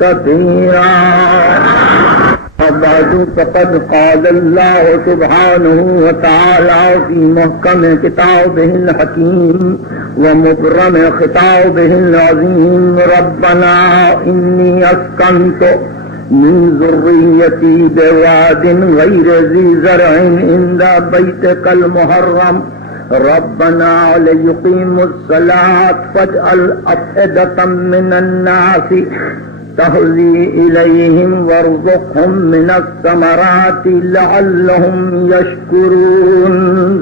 كثيرا. وبعد فقد قال الله سبحانه وتعالى في محكم كتابه الحكيم ومبرم خطابه العظيم: ربنا إني أسكنت من ذريتي بواد غير ذي زرع عند بيتك المحرم ربنا ليقيموا الصلاة فاجعل أفئدة من الناس تهوي إليهم وارزقهم من الثمرات لعلهم يشكرون.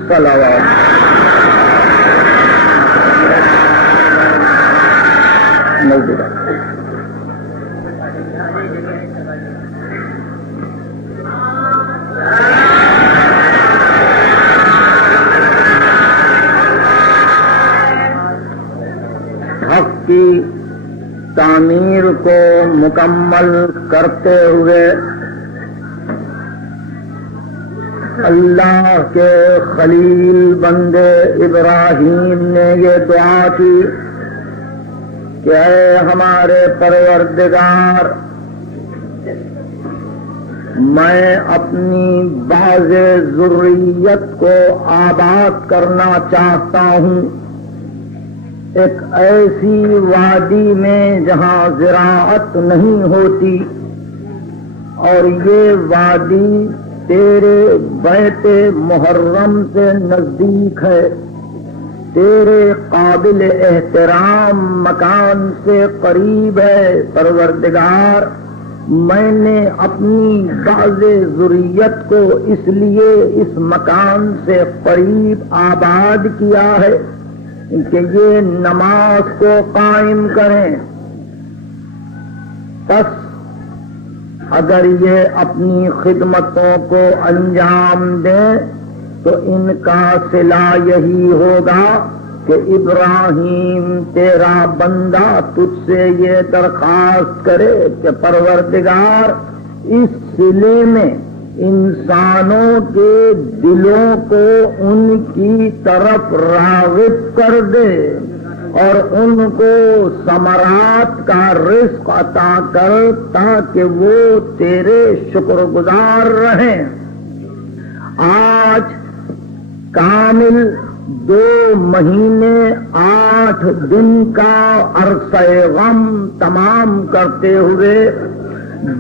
صلوات. حق کی تعمیر کو مکمل کرتے ہوئے اللہ کے خلیل بندے ابراہیم نے یہ دعا کی کہ اے ہمارے پروردگار، میں اپنی بعض ذریت کو آباد کرنا چاہتا ہوں ایک ایسی وادی میں جہاں زراعت نہیں ہوتی، اور یہ وادی تیرے بیت محرم سے نزدیک ہے، تیرے قابل احترام مکان سے قریب ہے۔ پروردگار، میں نے اپنی بعض ذریت کو اس لیے اس مکان سے قریب آباد کیا ہے کہ یہ نماز کو قائم کریں۔ پس اگر یہ اپنی خدمتوں کو انجام دیں تو ان کا صلہ یہی ہوگا کہ ابراہیم تیرا بندہ تجھ سے یہ درخواست کرے کہ پروردگار، اس صلے میں انسانوں کے دلوں کو ان کی طرف راغب کر دے اور ان کو ثمرات کا رزق عطا کر تاکہ وہ تیرے شکر گزار رہیں۔ آج کامل 2 مہینے 8 دن کا عرصہ غم تمام کرتے ہوئے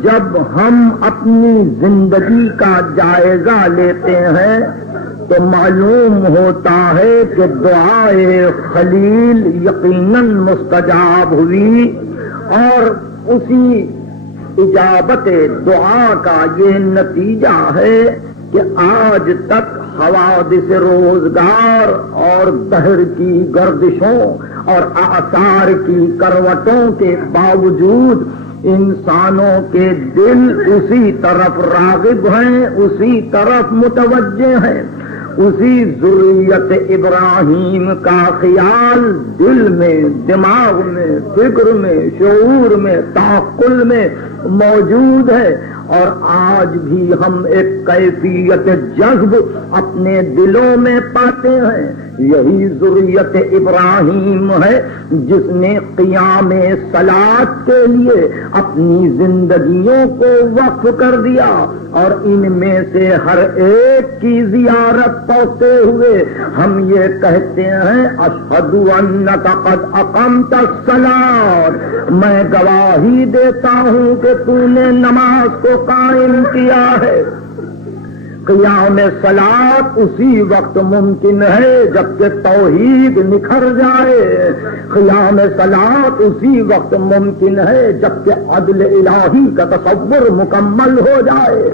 جب ہم اپنی زندگی کا جائزہ لیتے ہیں تو معلوم ہوتا ہے کہ دعائے خلیل یقیناً مستجاب ہوئی، اور اسی اجابت دعا کا یہ نتیجہ ہے کہ آج تک حوادث روزگار اور دہر کی گردشوں اور آثار کی کروٹوں کے باوجود انسانوں کے دل اسی طرف راغب ہیں، اسی طرف متوجہ ہیں، اسی ذریت ابراہیم کا خیال دل میں، دماغ میں، فکر میں، شعور میں، تعقل میں موجود ہے۔ اور آج بھی ہم ایک کیفیت جذب اپنے دلوں میں پاتے ہیں۔ یہی ذریت ابراہیم ہے جس نے قیام صلاۃ کے لیے اپنی زندگیوں کو وقف کر دیا، اور ان میں سے ہر ایک کی زیارت پہنچتے ہوئے ہم یہ کہتے ہیں: اشہد انک قد اقمت الصلاۃ، میں گواہی دیتا ہوں کہ تو نے نماز کو قائم کیا ہے۔ قیام صلاۃ اسی وقت ممکن ہے جبکہ توحید نکھر جائے، قیام صلاۃ اسی وقت ممکن ہے جبکہ عدل الہی کا تصور مکمل ہو جائے،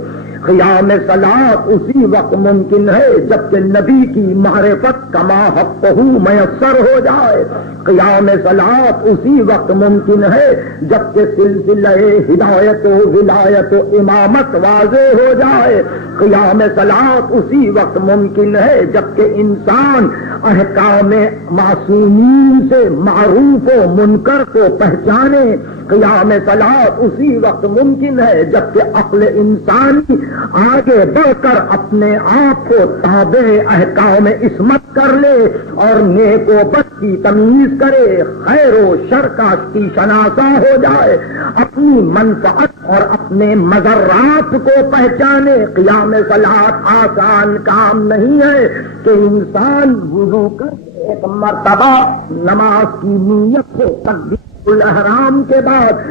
قیام صلاۃ اسی وقت ممکن ہے جبکہ نبی کی معرفت کما حقہ میسر ہو جائے، قیام صلاۃ اسی وقت ممکن ہے جبکہ سلسلہ ہدایت و ولایت و امامت واضح ہو جائے، قیام صلاۃ اسی وقت ممکن ہے جبکہ انسان احکام معصومین سے معروف و منکر کو پہچانے، قیام صلاۃ اسی وقت ممکن ہے جبکہ عقل انسانی آگے بڑھ کر اپنے آپ کو تابع احکام عصمت کر لے اور نیک و بد کی تمیز کرے، خیر و شر کا شناسا ہو جائے، اپنی منفعت اور اپنے مضرات کو پہچانے۔ قیام صلاۃ آسان کام نہیں ہے کہ انسان وضو کر ایک مرتبہ نماز کی نیت سے تکبیر الاحرام کے بعد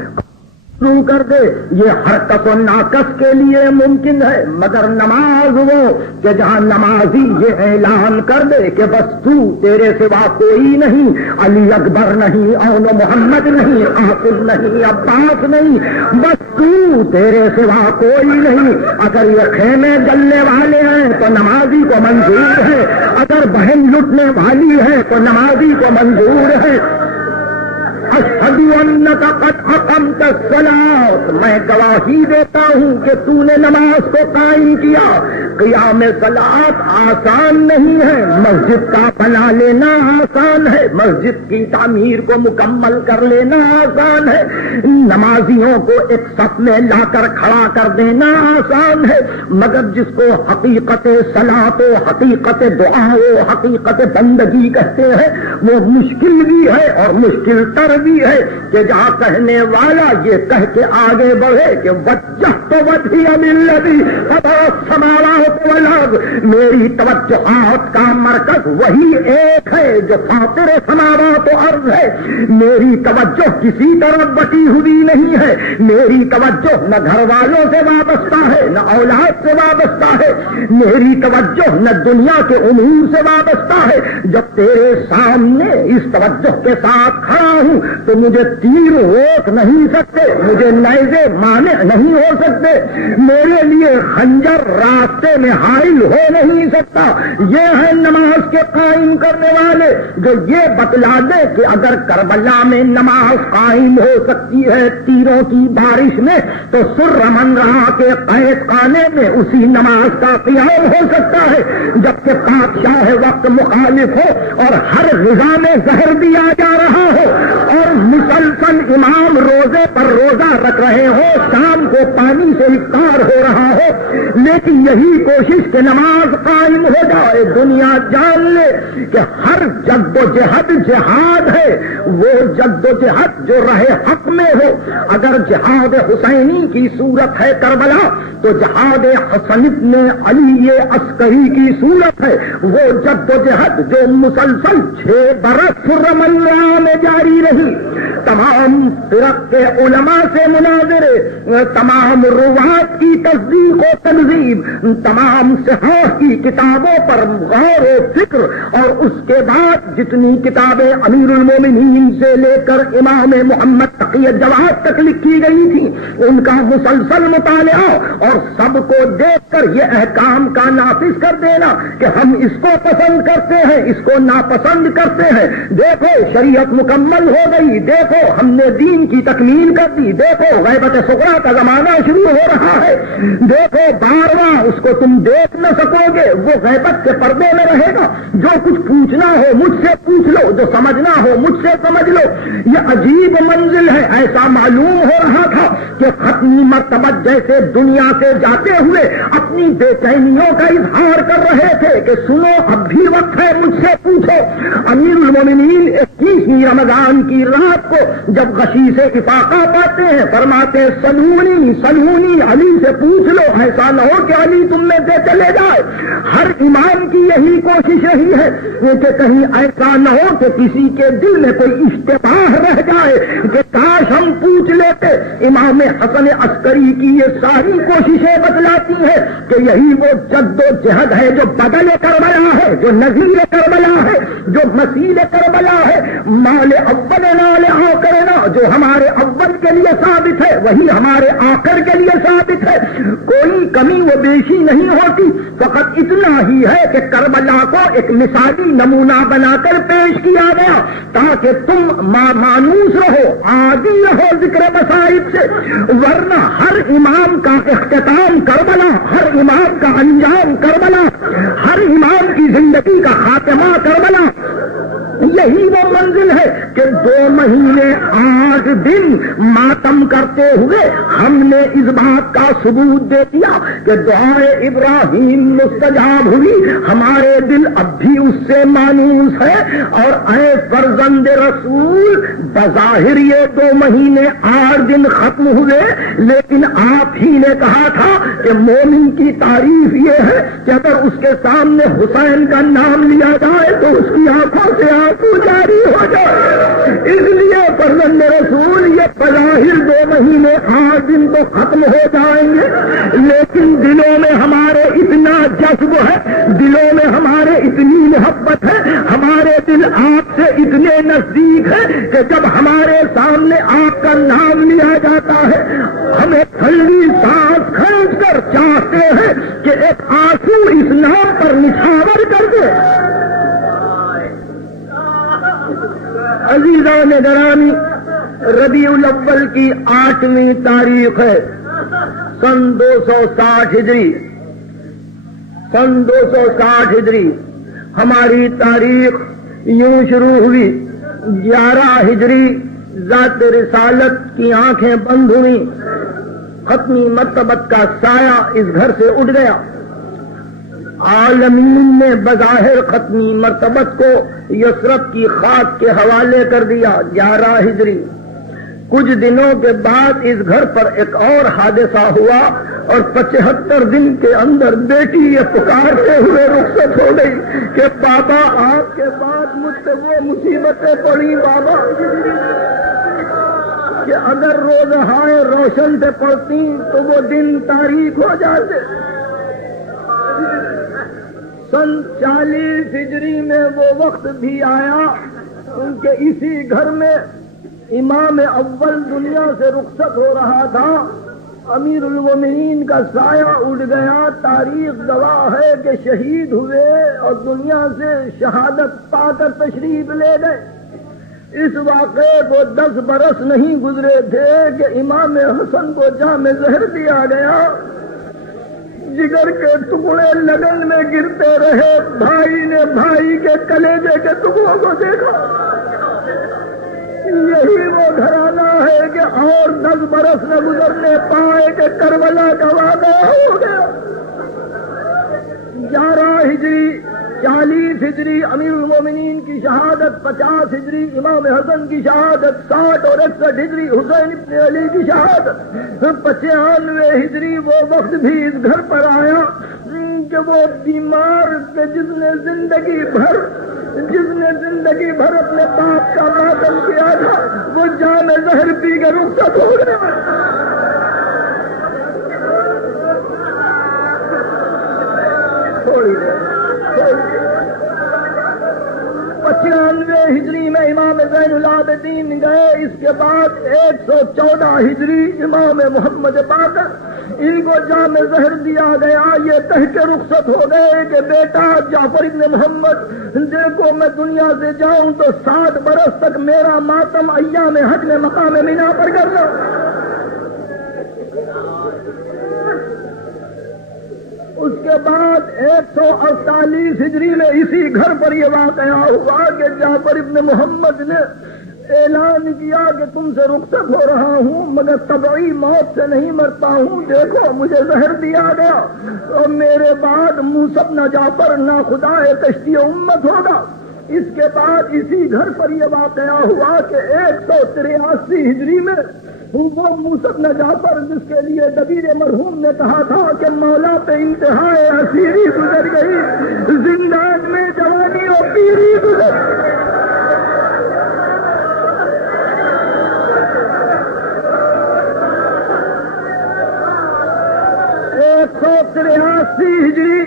شروع کر دے، یہ ہر کس و ناکس کے لیے ممکن ہے، مگر نماز وہ کہ جہاں نمازی یہ اعلان کر دے کہ بس تو تیرے سوا کوئی نہیں، علی اکبر نہیں، اون محمد نہیں، عاقب نہیں، عباس نہیں، بس تو تیرے سوا کوئی نہیں۔ اگر یہ خیمے جلنے والے ہیں تو نمازی کو منظور ہے، اگر بہن لٹنے والی ہے تو نمازی کو منظور ہے۔ اشہد انک قد اقمت الصلاۃ، میں گواہی دیتا ہوں کہ تو نے نماز کو قائم کیا۔ قیام صلاۃ آسان نہیں ہے، مسجد کا بنا لینا آسان ہے، مسجد کی تعمیر کو مکمل کر لینا آسان ہے، نمازیوں کو ایک صف میں لا کر کھڑا کر دینا آسان ہے، مگر جس کو حقیقت صلاۃ و حقیقت دعا و حقیقت بندگی کہتے ہیں وہ مشکل بھی ہے اور مشکل تر بھی ہے کہ جہاں کہنے والا یہ کہہ کے آگے بڑھے کہ وجہت وجہی للذی فطر السماوات والارض، میری توجہات کا مرکز وہی ایک ہے جو فاطر سماوات و ارض ہے، میری توجہ کسی طرف بٹی ہوئی نہیں ہے، میری توجہ نہ گھر والوں سے وابستہ ہے نہ اولاد سے وابستہ ہے، میری توجہ نہ دنیا کے امور سے وابستہ ہے۔ جب تیرے سامنے اس توجہ کے ساتھ کھڑا ہوں تو مجھے تیر روک نہیں سکتے، مجھے نیزے مانع نہیں ہو سکتے، میرے لیے خنجر راستے میں حائل ہو نہیں سکتا۔ یہ ہے نماز کے قائم کرنے والے جو یہ بتلا دے کہ اگر کربلا میں نماز قائم ہو سکتی ہے تیروں کی بارش میں تو سر من رہا کے قید خانے میں اسی نماز کا قیام ہو سکتا ہے، جبکہ بادشاہ وقت مخالف ہو اور ہر غذا میں زہر دیا جا رہا ہو اور مسلسل امام روزے پر روزہ رکھ رہے ہو، شام کو پانی سے افطار ہو رہا ہو، لیکن یہی کوشش کہ نماز قائم ہو جائے۔ دنیا جان لے کہ ہر جد و جہد جہاد ہے، وہ جد و جہد جو راہ حق میں ہو۔ اگر جہاد حسینی کی صورت ہے کربلا تو جہاد حسن ابن علی عسکری کی صورت ہے وہ جد و جہد جو مسلسل 6 برس رمضان میں جاری رہی، تمام فرق کے علماء سے مناظرے، تمام روات کی تصدیق و تنظیم، تمام صحاح کی کتابوں پر غور و فکر، اور اس کے بعد جتنی کتابیں امیر المومنین سے لے کر امام محمد تقی جواد تک لکھی گئی تھی ان کا مسلسل مطالعہ اور سب کو دیکھ کر یہ احکام کا نافذ کر دینا کہ ہم اس کو پسند کرتے ہیں اس کو ناپسند کرتے ہیں۔ دیکھو شریعت مکمل ہو گئی، دیکھو ہم نے دین کی تکمیل کر دی، دیکھو غیبت صغریٰ کا زمانہ شروع ہو رہا ہے، دیکھو بارواں اس کو تم دیکھ نہ سکو گے، وہ غیبت کے پردے میں رہے گا، جو کچھ پوچھنا ہو مجھ سے پوچھ لو، جو سمجھنا ہو مجھ سے سمجھ لو۔ یہ عجیب منزل ہے، ایسا معلوم ہو رہا تھا کہ ختمی مرتبہ جیسے دنیا سے جاتے ہوئے اپنی بے چینیوں کا اظہار کر رہے تھے کہ سنو اب بھی وقت ہے مجھ سے پوچھو۔ امیر المومنین 21ویں رمضان کی رات کو جب غشی سے افاقہ پاتے ہیں فرماتے سلونی سلونی، علی سے پوچھ لو، ایسا نہ ہو کہ علی تم میں سے چلے جائے۔ ہر امام کی یہی کوشش رہی ہے کہ کہیں ایسا نہ ہو کہ کسی کے دل میں کوئی اشتباہ رہ جائے کہ کاش ہم پوچھ لیتے۔ امام حسن عسکری کی یہ ساری کوششیں بتلاتی ہیں کہ یہی وہ جد و جہد ہے جو بدل کربلا ہے، جو نذیر کربلا ہے، جو مسیل کربلا ہے، مال اول نال آخر نا، جو ہمارے اول کے لیے ثابت ہے وہی ہمارے آخر کے لیے ثابت ہے، کوئی کمی و بیشی نہیں ہوتی، فقط اتنا ہی ہے کہ کربلا کو ایک مثالی نمونہ بنا کر پیش کیا گیا تاکہ تم مانوس رہو، عادی رہو ذکر مصائب سے، ورنہ ہر امام کا اختتام کربلا، ہر امام کا انجام کربلا، ہر امام کی زندگی کا خاتمہ کربلا۔ یہی وہ منزل ہے کہ 2 مہینے 8 دن ماتم کرتے ہوئے ہم نے اس بات کا ثبوت دے دیا کہ دعائے ابراہیم مستجاب ہوئی. ہمارے دل اب بھی اس سے مانوس ہے. اور اے فرزند رسول، بظاہر یہ 2 مہینے 8 دن ختم ہوئے، لیکن آپ ہی نے کہا تھا کہ مومن کی تعریف یہ ہے کہ اگر اس کے سامنے حسین کا نام لیا جائے تو اس کی آنکھوں سے آنسو جاری ہو جائے. اس لیے فرزند رسول یہ بظاہر 2 مہینے 8 دن تو ختم ہو جائیں گے، لیکن دلوں میں ہمارے اتنا جذب ہے، دلوں میں ہمارے اتنی محبت ہے، ہمارے دل آپ سے اتنے نزدیک ہے کہ جب ہمارے سامنے آپ کا نام لیا جاتا ہے ہمیں ٹھنڈی سانس کھینچ کر چاہتے ہیں کہ ایک آنسو اس نام پر نچھاور کر دے. عزیزان گرامی، ربیع الاول کی 8ویں تاریخ ہے، سن 260 ہجری. سن 260 ہجری ہماری تاریخ یوں شروع ہوئی. 11 ہجری ذات رسالت کی آنکھیں بند ہوئی، ختمی مرتبت کا سایہ اس گھر سے اٹھ گیا. عالمین نے بظاہر ختمی مرتبت کو یثرب کی خاک کے حوالے کر دیا. 11 ہجری. کچھ دنوں کے بعد اس گھر پر ایک اور حادثہ ہوا اور 75 دن کے اندر بیٹی یہ پکارتے ہوئے رخصت ہو گئی کہ بابا آپ کے بعد مجھ سے وہ مصیبتیں پڑی بابا کہ اگر روزہائے روشن سے پڑتی تو وہ دن تاریک ہو جاتے. سن 40 ہجری میں وہ وقت بھی آیا ان کے اسی گھر میں امام اول دنیا سے رخصت ہو رہا تھا. امیر المومنین کا سایہ اٹھ گیا. تاریخ گواہ ہے کہ شہید ہوئے اور دنیا سے شہادت پا کر تشریف لے گئے. اس واقعے کو 10 برس نہیں گزرے تھے کہ امام حسن کو جام زہر دیا گیا. جگر کے ٹکڑے لگن میں گرتے رہے. بھائی نے بھائی کے کلیجے کے ٹکڑوں کو دیکھا. یہی وہ گھرانہ ہے کہ اور 10 برس نہ گزرنے پائے کہ کربلا کا وعدہ ہو گیا. 11 ہجری 40 ہجری امیر المومنین کی شہادت، 50 ہجری امام حسن کی شہادت، 60 اور 61 ہجری حسین ابن علی کی شہادت، 95 ہجری وہ وقت بھی اس گھر پر آیا کہ وہ بیمار کہ جس نے زندگی بھر اپنے باپ کا ماتم کیا تھا وہ جام زہر پی کے رخصت ہو گیا. تھوڑی دیر 95 ہجری میں امام زین العابدین گئے. اس کے بعد 114 ہجری امام محمد باقر، ان کو جام زہر دیا گیا. یہ کہہ کے رخصت ہو گئے کہ بیٹا جعفر ابن محمد دیکھو میں دنیا سے جاؤں تو 60 برس تک میرا ماتم ایام حج میں مقام مینا پر کرنا. اس کے بعد 148 ہجری میں اسی گھر پر یہ واقعہ ہوا کہ جعفر ابن محمد نے اعلان کیا کہ تم سے رخصت ہو رہا ہوں مگر طبعی موت سے نہیں مرتا ہوں. دیکھو مجھے زہر دیا گیا اور میرے بعد موسیٰ بن جعفر ناخدا کشتی امت ہوگا. اس کے بعد اسی گھر پر یہ واقعہ ہوا کہ 183 ہجری میں وہ موسیٰ بن جعفر جس کے لیے دبیر مرحوم نے کہا تھا کہ مولا پہ انتہائے اسیری گزر گئی، زندان میں جوانی اور پیری گزر گئی. 183 ہجری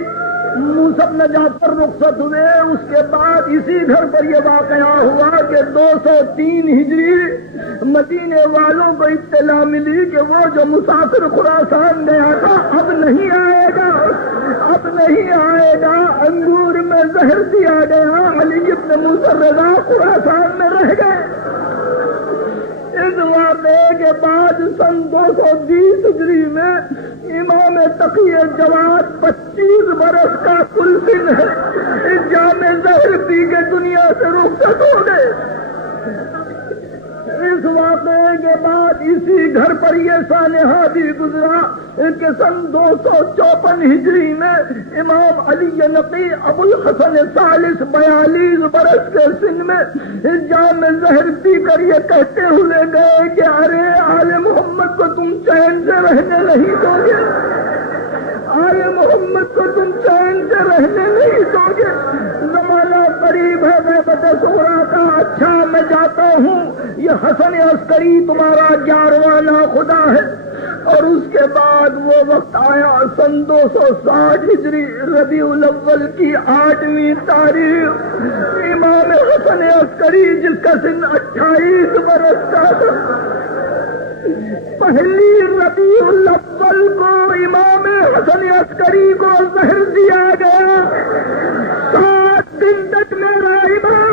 موسیٰ بن جعفر رخصت ہوئے. اس کے بعد اسی گھر پر یہ واقعہ ہوا کہ 203 ہجری مدینے والوں کو اطلاع ملی کہ وہ جو مسافر خراسان گیا تھا اب نہیں آئے گا. انگور میں زہر دیا گیا. علی ابن موسیٰ رضا خراسان میں رہ گئے. اس واقعے کے بعد سن 220 ہجری میں امام تقی جواد 25 برس کا کل سن ہے جام زہر پی کے دنیا سے رخصت ہو گئے. اس واقعے کے بعد اسی گھر پر یہ سانحہ بھی گزرا کہ سن 254 ہجری میں امام علی نقی ابو الحسن ثالث 42 برس کے سن میں جام زہر پی کر یہ کہتے ہوئے گئے کہ ارے آل محمد کو تم چین سے رہنے نہیں دو گے، آل محمد کو تم چین سے رہنے نہیں دو گے، زمانہ قریب ہے غیبت صغریٰ کا، اچھا میں جاتا ہوں، یہ حسن عسکری تمہارا 11واں خدا ہے۔ اور اس کے بعد وہ وقت آیا سن 260 ہجری ربیع الاول کی 8ویں تاریخ، امام حسن عسکری جس کا سن 28 برس کا تھا، پہلی ربیع الاول کو امام حسن عسکری کو زہر دیا گیا، 7 دن تک میرا امام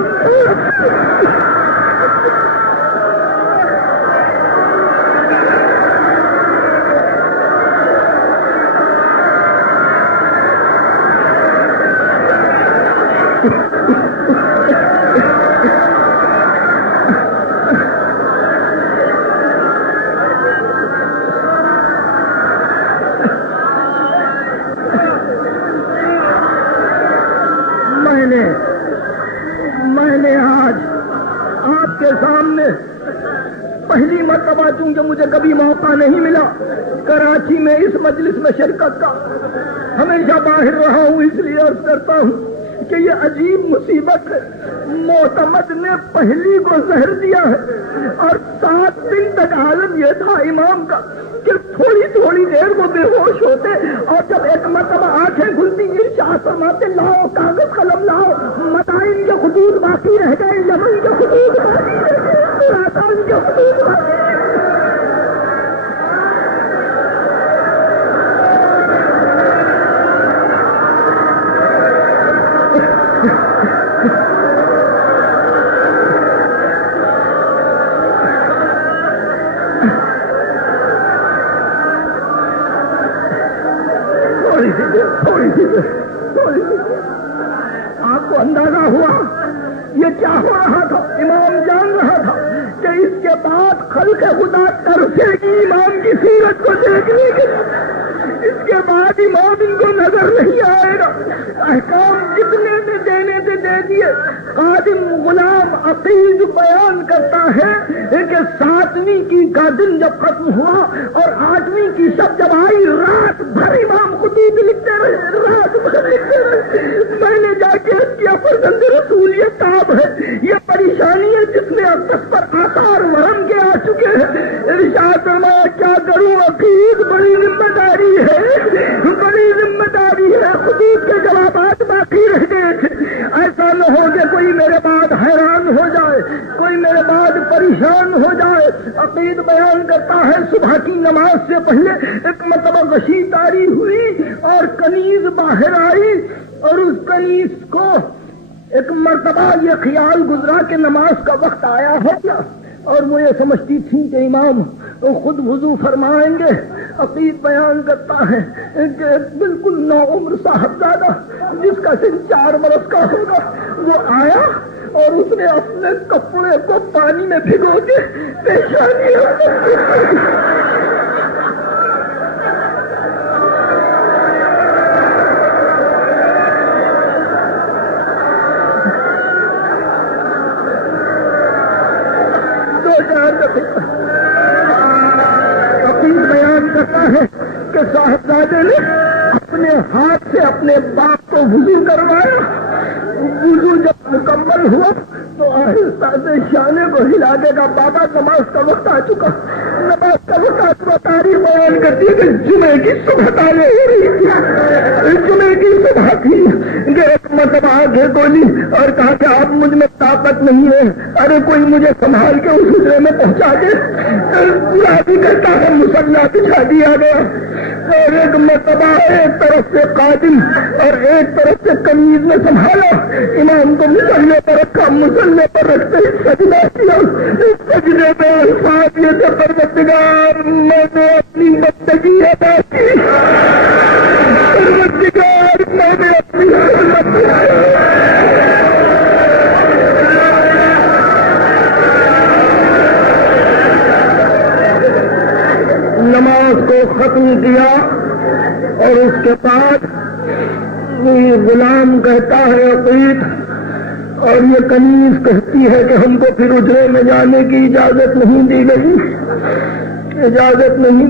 میں نے آج آپ کے سامنے پہلی مرتبہ، چونکہ مجھے کبھی موقع نہیں ملا کراچی میں اس مجلس میں شرکت کا، ہمیشہ باہر رہا ہوں، اس لیے عرض کرتا ہوں کہ یہ عجیب مصیبت ہے، معتمد نے پہلی کو زہر دیا ہے اور 7 دن تک عالم یہ تھا امام کا کہ تھوڑی تھوڑی دیر وہ بے ہوش ہوتے، اور جب ایک مرتبہ آنکھیں کھلتی ارشاد فرماتے لاؤ کاغذ قلم لاؤ، مدائن کے خطوط باقی رہ گئے، یمن کے خطوط باقی رہ گئے، خراسان کے خطوط باقی رہ گئے۔ آپ کو اندازہ ہوا یہ کیا ہو رہا تھا؟ امام جان رہا تھا کہ اس کے بعد خلق خدا ترسے گی امام کی سیرت کو دیکھنے کے، اس کے بعد امام ان کو نظر نہیں آئے گا، احکام جتنے میں دینے سے دے دیے۔ خادم غلام عقید بیان کرتا ہے کہ 7ویں کی کا دن جب ختم ہوا اور 8ویں کی شب جب آئی، رات بھر امام خطوط لکھتے رہے، رات بھر لکھتے رہے۔ میں نے جا کے کیا فرزند رسول یہ تاب ہے، یہ پریشانی ہے جس میں اقدس پر آثار ورم کے آ چکے ہیں۔ ارشاد فرمایا کیا کروں، عقید بڑی ذمہ داری ہے، بڑی ذمہ داری ہے، خطوط کے جوابات باقی رہ گئے تھے، ایسا نہ ہو کہ کوئی میرے بعد حیران ہو جائے، کوئی میرے بعد پریشان ہو جائے۔ عقید بیان کرتا ہے صبح کی نماز سے پہلے ایک مرتبہ غشی طاری ہوئی اور کنیز باہر آئی، اور اس کنیز کو ایک مرتبہ یہ خیال گزرا کہ نماز کا وقت آیا ہوگا، اور وہ یہ سمجھتی تھی کہ امام خود وضو فرمائیں گے۔ عقید بیان کرتا ہے کہ بالکل نوعمر صاحبزادہ جس کا سن 4 برس کا ہوگا وہ آیا اور اس نے اپنے کپڑے کو پانی میں بھگو کے پیشانی عقید بیان کرتا ہے کہ صاحبزادے نے اپنے ہاتھ سے اپنے باپ کو وضو کروایا، وضو جب مکمل ہوا تو آہستہ سے شانے کو ہلا دے گا، بابا نماز کا وقت آ چکا، نماز کا وقت آ چکا۔ تاریخ بیان کرتی ہے کہ جمعے کی صبح تالے ہو رہی تھی، جمعے کی صبح تھی کہ ایک مرتبہ آگے بولی اور کہا کہ اب مجھ میں طاقت نہیں ہے، ارے کوئی مجھے سنبھال کے اس حجرے میں پہنچا دے۔ پورا بھی کرتا ہے مصلح بچھا دیا گیا، اور ایک مرتبہ ایک طرف سے قادم اور ایک طرف سے قمیض میں سنبھالا، امام کو مسلح پر رکھا، مسلح پر رکھتے ہی سجدہ کیا، سجدے میں الفاظ یہ کہ پروردگار میں نے اپنی بندگی ادا کی، پروردگار میں نے اپنی ختم کیا اور اس کے بعد یہ غلام کہتا ہے عقیق اور یہ کنیز کہتی ہے کہ ہم کو پھر اجرے میں جانے کی اجازت نہیں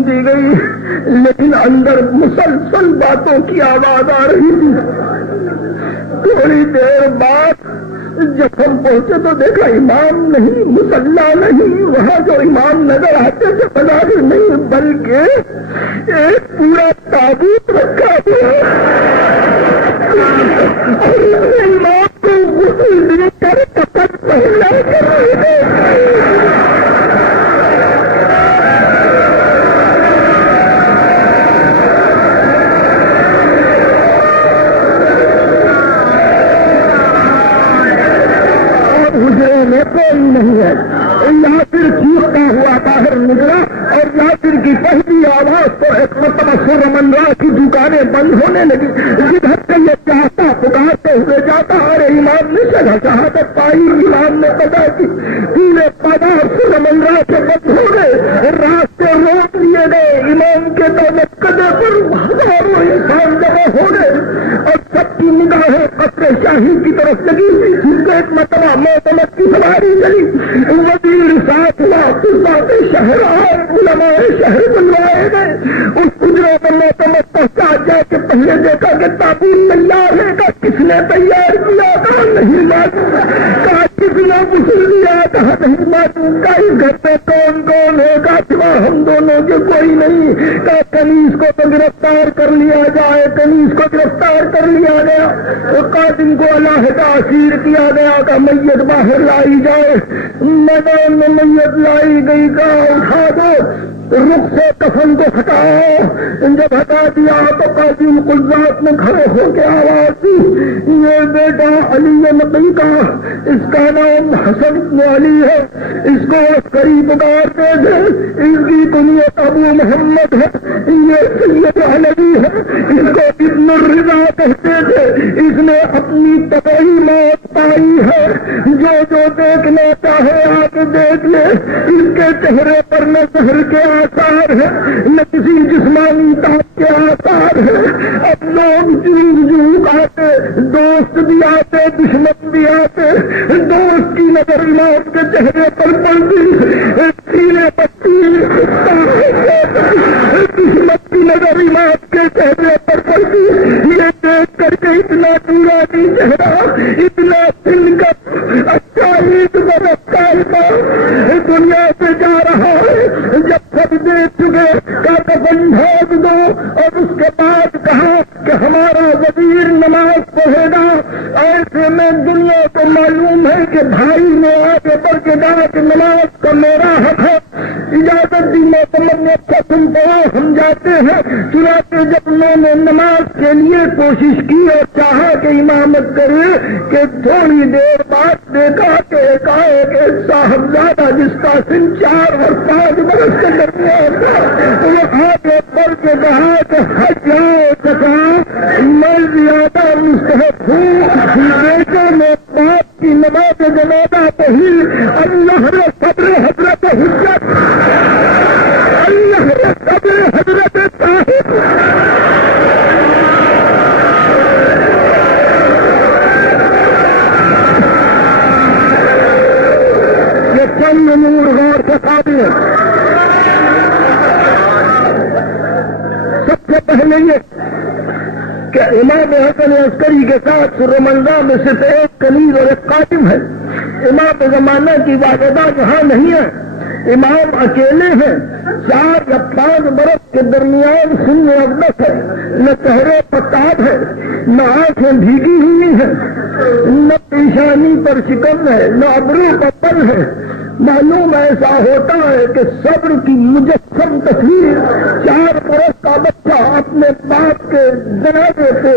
دی گئی، لیکن اندر مسلسل باتوں کی آواز آ رہی تھی۔ تھوڑی دیر بعد جب ہم پہنچے تو دیکھا امام نہیں، مصلی نہیں، وہاں جو امام نظر آتے تھے بظاہر نہیں بلکہ ایک پورا تابوت رکھا ہوا اور امام کو غسل دے کر کپڑ پہنا کر رہے تھے۔ کوئی نہیں ہے، یاسر چیختا ہوا باہر نکلا اور یاسر کی پہلی آواز تو ایک مرتبہ سرمن را کی دکانیں بند ہونے لگی، جدھر سے یہ چاہتا پکارتے ہوئے جاتا اور امام نے شہادت پائی، امام نے پتا کی پورے بازار سرمن را سے بند ہو گئے، راستے روک لیے گئے، امام کے دولت قدے پر ہزاروں انسان جمع ہو گئے اور سب کی نگاہیں قصر شاہی کی طرف لگی، جس کو ایک مرتبہ موتمت کی سواری چلی، وزیر ساتھ ہوا، قضات شہر آئے، علماء شہر بلوائے گئے، اس اجرے پر موتمت پہنچا جا کے پہلے دیکھا کہ تابوت تیار ہے، کا کس نے تیار کیا کہا نہیں معلوم، کہا کس نے غسل دیا کہا نہیں معلوم، کا اس گھر میں کون کون ہے کا سوا ہم دونوں کے کوئی نہیں، کا کنیز کو تو گرفتار کر لیا جائے، کنیز کو گرفتار کر لیا گیا، قاتل کو علیحدہ اسیر کیا گیا، کا میت باہر لائی جائے، میدان میں میت لائی گئی، کا اٹھا دو، رخ سے کفن کو ہٹاؤ، جب ہٹا دیا تو قاضی القضات نے کھڑے ہو کے آواز دی، یہ بیٹا علی نقی کا، اس کا نام حسن بن علی ہے، اس کو عسکری پکارتے تھے، اس کی کنیت ابو محمد ہے، یہ سید علوی ہے، اس کو ابن الرضا کہتے تھے، اس نے اپنی طبعی موت پائی ہے، جو دیکھنا چاہے آ کے دیکھ لے، اس کے چہرے پر نہ زہر کے آثار ہے نہ کسی جسمانی تاب کے آثار ہے، اب لوگ جھوک آتے، دوست بھی آتے، دشمن بھی آتے، دوست کی نظر موت کے چہرے پر پڑتی، سینے پر تیر، دشمن کی نظر موت کے چہرے پر پڑتی، یہ دیکھ کر کے اتنا نورانی چہرہ، اتنا دل کا اچھا عید برس کا دنیا سے جا رہا ہے، جب سب دیکھ چکے کا کفن ڈھانپ دو اور اس کے بعد کہا کہ ہمارا وزیر نماز پڑھے گا، ایسے میں دنیا کو معلوم ہے کہ بھائی نے آگے بڑھ کے کہا کہ نماز کا میرا حق ہے، اجازت دی محتمد نے قسم پڑھا ہم جاتے ہیں، چنانچہ جب میں نے نماز کے لیے کوشش کی اور چاہا کہ امامت کرے کہ تھوڑی دیر بعد دیکھا کہ ایک صاحبزادہ جس کا سن 4 اور 5 برس کے درمیان تھا، وہ آگے بڑھ کے کہا کہ حج چچا میں زیادہ مستحق ہوں، بیٹے نے باپ کی نماز جنازہ پڑھی، اللہ نے صبر حضرت حجت، اللہ نے صبر حضرت صاحب، نور غور سے قابل ہے۔ سب سے پہلے یہ کہ امام حسن عسکری کے ساتھ سرمنزا میں صرف ایک کنیز اور ایک قاتم ہے، امام زمانہ کی والدہ یہاں نہیں ہے، امام اکیلے ہیں، 4 یا 5 برس کے درمیان سن اقدس ہے، نہ چہرے پر تاب ہے، نہ آنکھیں بھیگی ہوئی ہیں، نہ پیشانی پر شکن ہے، نہ ابرو پر پن ہے، معلوم ایسا ہوتا ہے کہ صبر کی مجسم تصویر 4 برس کا بچہ اپنے باپ کے جنازے پہ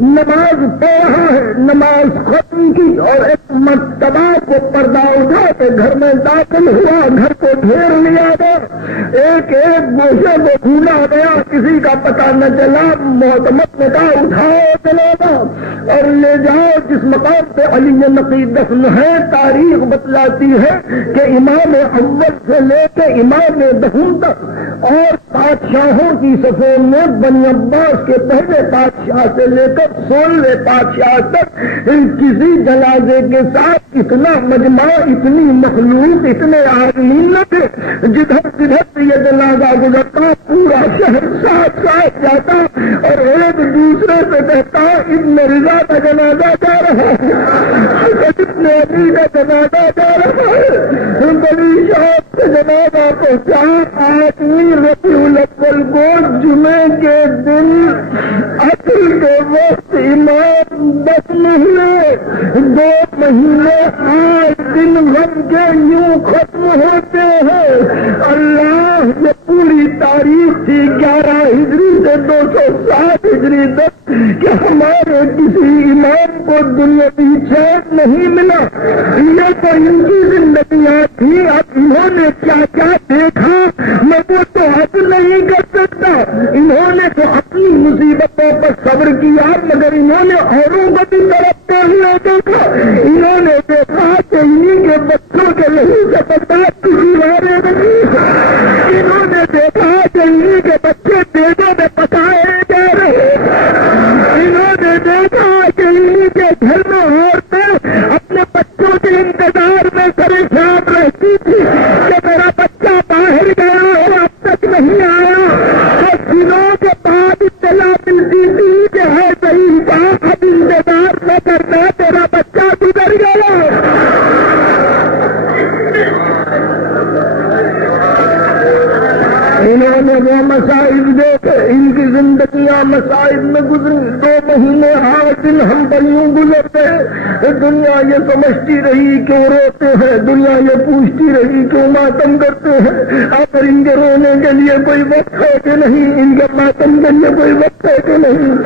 نماز پڑھ رہا ہے، نماز ختم کی اور ایک مرتبہ کو پردہ اٹھا کے گھر میں داخل ہوا، گھر کو گھیر لیا گیا، ایک ایک گوشے کو ڈھونڈا گیا، کسی کا پتہ نہ چلا، محتمد نے کہا اٹھاؤ جنازہ اور لے جاؤ جس مقام پہ علی نقی دفن ہے، تاریخ بتلاتی ہے کہ امام اول سے لے کے امام دہم تک اور بادشاہوں کی صفوں میں بنی عباس کے پہلے بادشاہ سے لے کر 16 بادشاہ تک کسی جنازے کے ساتھ اتنا مجمع، اتنی مخلوق، اتنے آدمی نہ تھے. جدھر جدھر سے یہ جنازہ گزرتا پورا شہر ساتھ ساتھ جاتا اور ایک دوسرے سے کہتا ابن رضا کا جنازہ جا رہا ہے، ابن علی کا جنازہ جا رہا ہے. بڑی شوق سے جنازہ پہنچا. 8ویں ربیع الاول کو جمعے کے دن عصر کے وقت امام دفن ہوئے. 2 مہینے 8 دن غم کے یوں ختم ہوتے ہیں. اللہ یہ پوری تاریخ تھی 11 ہجری سے 207 ہجری تک کہ ہمارے کسی امام کو دنیا کی چین نہیں ملا. یہ تو ان کی زندگیاں تھی. اب انہوں نے کیا کیا دیکھا میں وہ تو اب نہیں کر سکتا. انہوں نے تو اپنی مصیبتوں پر صبر کیا مگر انہوں نے اوروں کو بھی تڑپتے ہوئے دیکھا. انہوں نے دیکھا کہ انہیں کے بچوں کے لہو سے برباد کسی مارے نہیں. انہوں نے دیکھا کہ انہیں کے بچے دیگوں میں پکائے جا رہے. انہوں نے دیکھا کہ انہیں کے گھر میں عورتیں اپنے بچوں کے انتظار میں پریشان رہتی تھی کہ میرا بچہ باہر گیا اور اب تک نہیں آیا. تو دنوں کے بعد اطلاع ملتی تھی کہ ہے صحیح بات، اب انتظار نہ کرنا تیرا بچہ گزر گیا. انہوں نے وہ مصائب دیکھے. ان کی زندگیاں مصائب میں گزری. 2 مہینے 8 دن ہم بلیوں گزرتے. دنیا یہ سمجھتی رہی کیوں روتے ہیں، دنیا یہ پوچھتی رہی کیوں ماتم کرتے ہیں. آخر ان کے رونے کے لیے کوئی وقت ہے کہ نہیں، ان کے ماتم کے لیے کوئی وقت ہے کہ نہیں.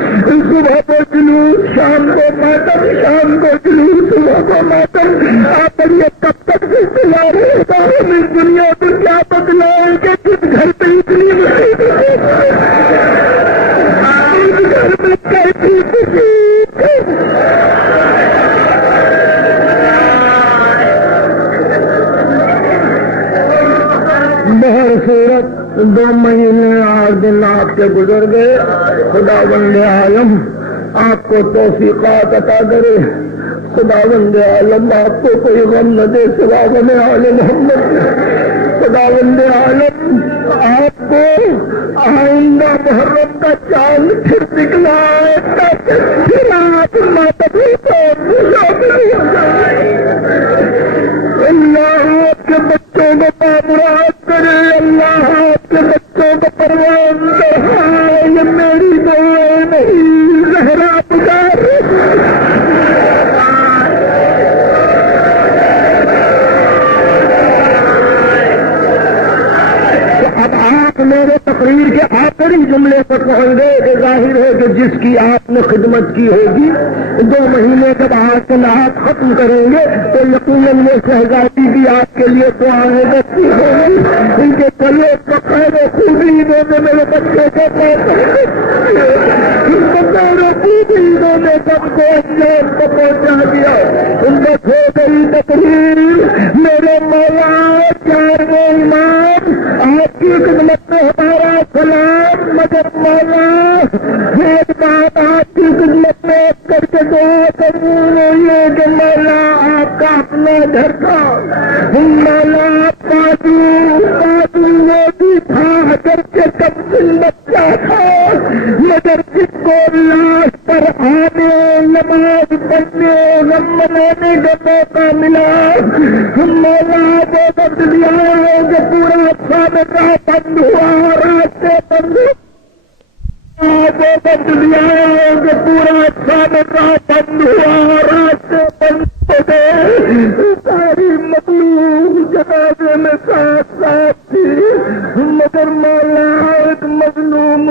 صبح کو جلوس، شام کو ماتم، شام کو جلوس، صبح کو ماتم. آخر یہ کب تک سلسلہ رہے گا؟ ہم اس دنیا کو کیا بدلائیں کہ کس گھر پہ اتنی مصیبت، اس گھر میں کیسی مصیبت. بہر صورت 2 مہینے 8 دن آپ کے گزر گئے. خداوند عالم آپ کو توفیقات عطا کرے. خداوند عالم آپ کو کوئی غم نہ دے سوا غم آل محمد. خداوند عالم آپ کو آئندہ محرم کا چاند پھر دکھلائے تاکہ پھر آپ ماتمی کو مشابہ ہو جائے. اللہ آپ کے بچوں کو بامراد کرے. اللہ آپ کے بچوں کو پروان چڑھائے. یہ میری دعا نہیں، زہرا پکار. اب آپ میرے تقریر کے آخری جملے پر پہنچ گئے کہ ظاہر ہے کہ جس کی آپ نے خدمت کی ہوگی 2 مہینے جب آپ کے نہات ختم کریں گے تو یقیناً یہ شہزادی بھی آپ کے لیے دعائیں کرتی ہوگی. ان کے چلے بخیر خوبی دو نے میرے بچے کو خوبی دو نے سب کو انجام کو پہنچا دیا. ان کو ہو گئی تقریر. میرے مولا 4 امام آپ کی خدمت میں ہمارا سلام. مگر مولا ایک بات آپ کی خدمت میں کر کے دعا کروں یہ کہ مولا آپ کا اپنا گھر تھا. مولا پادو وہ بھی تھا اگرچہ کم دن بچہ تھا مگر جس کو لاش پر آنے نماز پڑھنے غم منانے کا موقع ملا مولا وہ وقت دیا کہ پورا سامنا بند ہوا، راستے بند ہوا. وہ وقت دیا کہ پورا سامنا بند ہوا، راستے بند ہو گئے. ساری مخلوق جنازے میں ساتھ ساتھ تھی مگر مولا ایک مظلوم